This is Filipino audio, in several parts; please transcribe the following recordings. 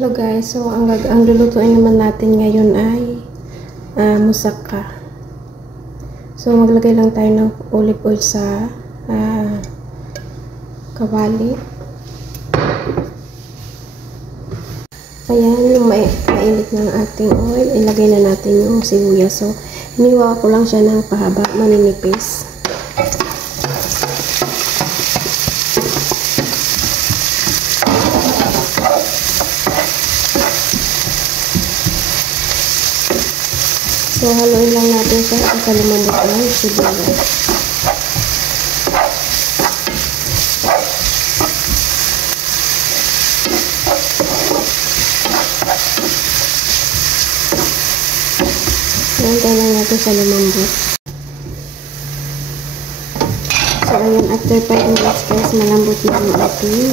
Hello guys, so ang lulutuin naman natin ngayon ay musaka. So maglagay lang tayo ng olive oil sa kawali. Ayan, mainit na ang ating oil. Ilagay na natin yung sibuyas. So hiniwa ko lang siya ng pahaba, maninipis. So, haluin lang natin siya at lumambot lang yung sibuyas. Hintay lang natin sa lumambot. So, ayan, after 5 minutes guys, malambot na yung ating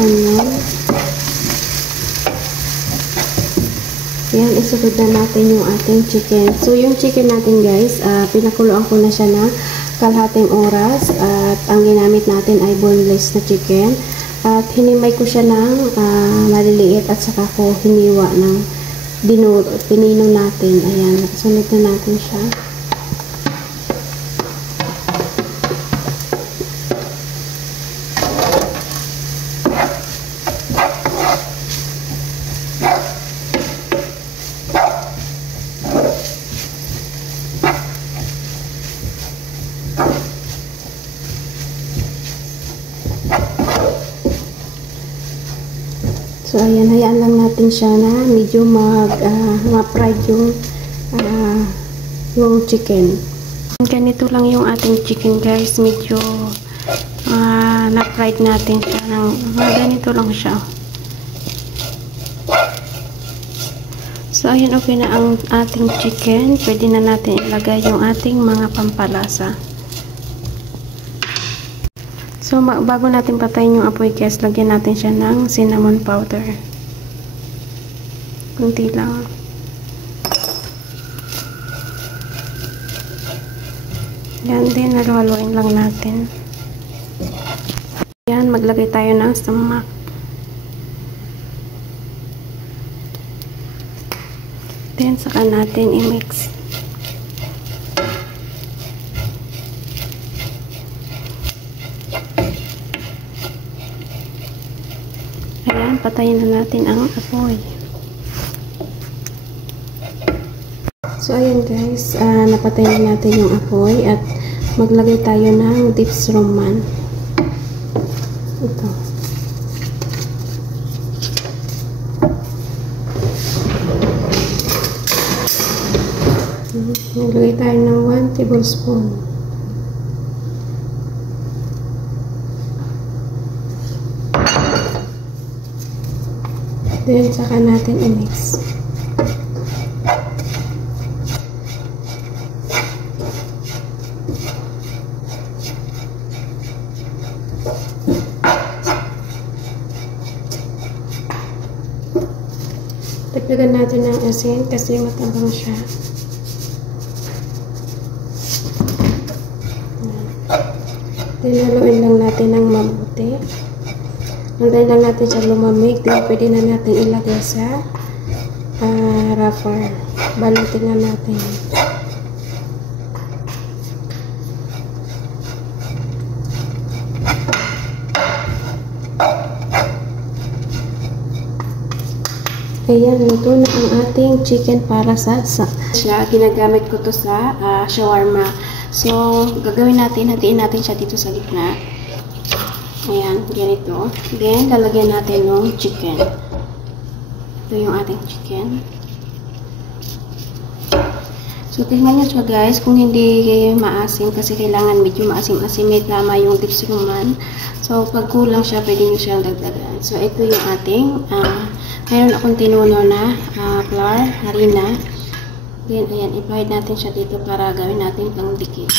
onion. Yan, isunod na natin yung ating chicken. So, yung chicken natin guys, pinakuluan ko na siya na kalahating oras. At ang ginamit natin ay boneless na chicken. At hinimay ko siya ng maliliit at saka ko hiniwa ng pinino natin. Ayan, sunod na natin siya. So, ayan, hayaan lang natin siya na medyo ma-fried yung chicken. Ganito lang yung ating chicken guys. Medyo na-fried natin siya. Ganito lang siya. So, ayan, okay na ang ating chicken. Pwede na natin ilagay yung ating mga pampalasa. So, bago natin patayin yung apoy guys, lagyan natin siya ng cinnamon powder. Kunti lang. Yan din, haluin lang natin. Yan, maglagay tayo ng sumak. Then, saka natin i-mix. Ayan, patayin na natin ang apoy. So, ayan guys, napatay na natin yung apoy at maglagay tayo ng dips roman. Ito. Maglagay tayo ng 1 tablespoon. Then, saka natin i-mix. Dagdagan natin ng asin kasi matabang siya. Then, haluin lang natin ng mabuti. Antayin lang natin siya lumamig. Then, pwede na natin ilagay sa wrapper. Balutin na natin. Ayan, luto na ang ating chicken para sa siya. Ginagamit ko to sa shawarma. So, gagawin natin, hatiin natin siya dito sa gitna. Ayan, ganito. Then, lalagyan natin yung chicken. Ito yung ating chicken. So, tingnan nyo siya guys, kung hindi maasim, kasi kailangan medyo maasim-asim, may tama yung dips roman. So, pag kulang siya, pwede nyo siyang dagdagan. So, ito yung ating, mayroon akong tinuno na flour, harina. Then, ayan, i-fried natin siya dito para gawin natin pang dikit.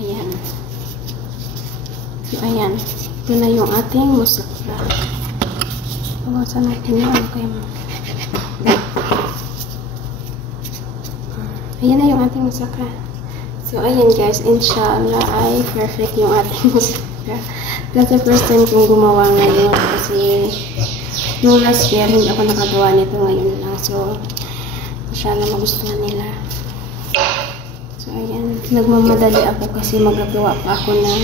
Ayan. So, ayan. Ito na yung ating musaka. Bawasan natin yung okay mo. Ayan na yung ating musaka. So, ayan guys. Inshallah ay perfect yung ating musaka. That's the first time kong gumawa ngayon kasi Nung last year, hindi ako nakagawa nito, ngayon lang. So, inshallah magustuhan nila. So, ayan. Nagmamadali ako kasi magagawa pa ako ng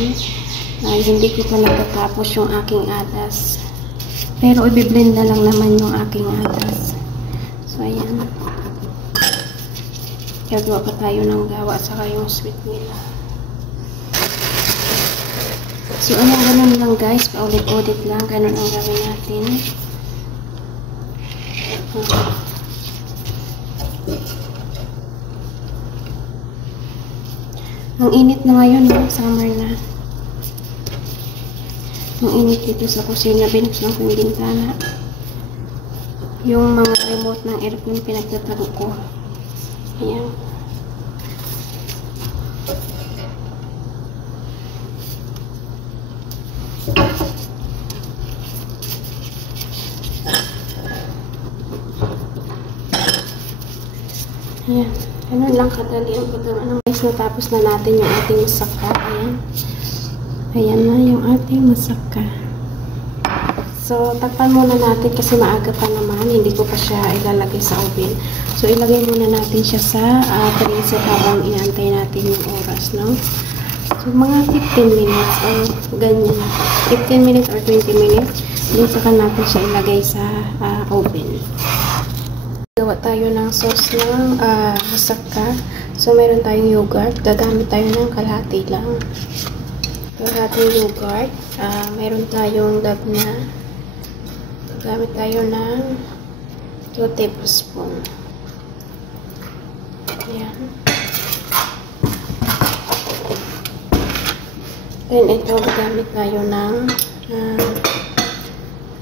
hindi ko pa natatapos yung aking atas. Pero, ibiblend na lang naman yung aking atas. So, ayan. Gagawa pa tayo ng gawa at saka yung sweet nila. So, ayan, ganun lang guys. Paulit-ulit lang. Ganun ang gawin natin. Ang init na ngayon, no? Summer na. Ang init dito sa kusina. Binuksan ko yung bintana. Yung mga remote ng aircon pinagtatago ko. Ayan. Ayan. Ganun lang kadali ang paggawa. Guys, natapos na natin yung ating musaka. Ayan. Ayan na yung ating musaka. So, takpan muna natin kasi maaga pa naman. Hindi ko pa siya ilalagay sa oven. So, ilagay muna natin siya sa preset habang inaantay natin yung oras, no? So, mga 15 minutes or ganyan. 15 minutes or 20 minutes. Then, saka natin siya ilagay sa oven. Gawa tayo ng sauce ng musaka. So, meron tayong yogurt. Gagamit tayo ng kalahati lang. Kalahating yogurt. Meron tayong labna. Gagamit tayo ng 2 tablespoon. Ayan. Then, ito, gagamit tayo ng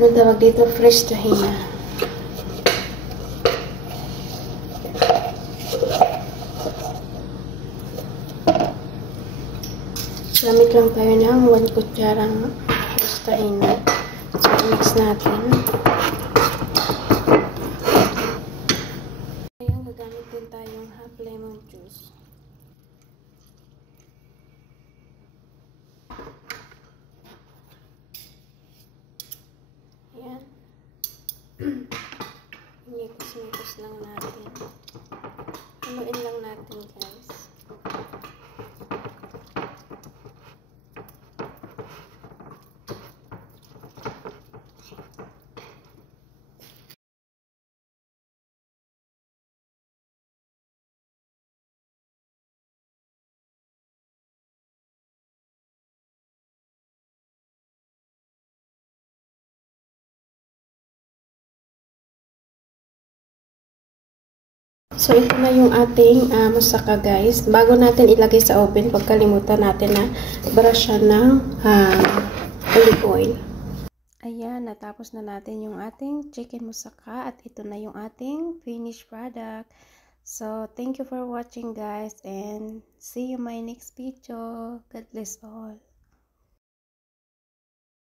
ano tawag dito? Fresh tahina. Gamit lang tayo ng 1 kutsarang fresh tahina. So, mix natin. Ayan, gagamit din tayong half lemon juice. Ayan. Mikos-mikos lang natin. Haluin lang natin, guys. So, ito na yung ating musaka guys. Bago natin ilagay sa oven, pagkalimutan natin na brushan ng olive oil. Ayan, natapos na natin yung ating chicken musaka at ito na yung ating finished product. So, thank you for watching guys and see you in my next video. God bless all.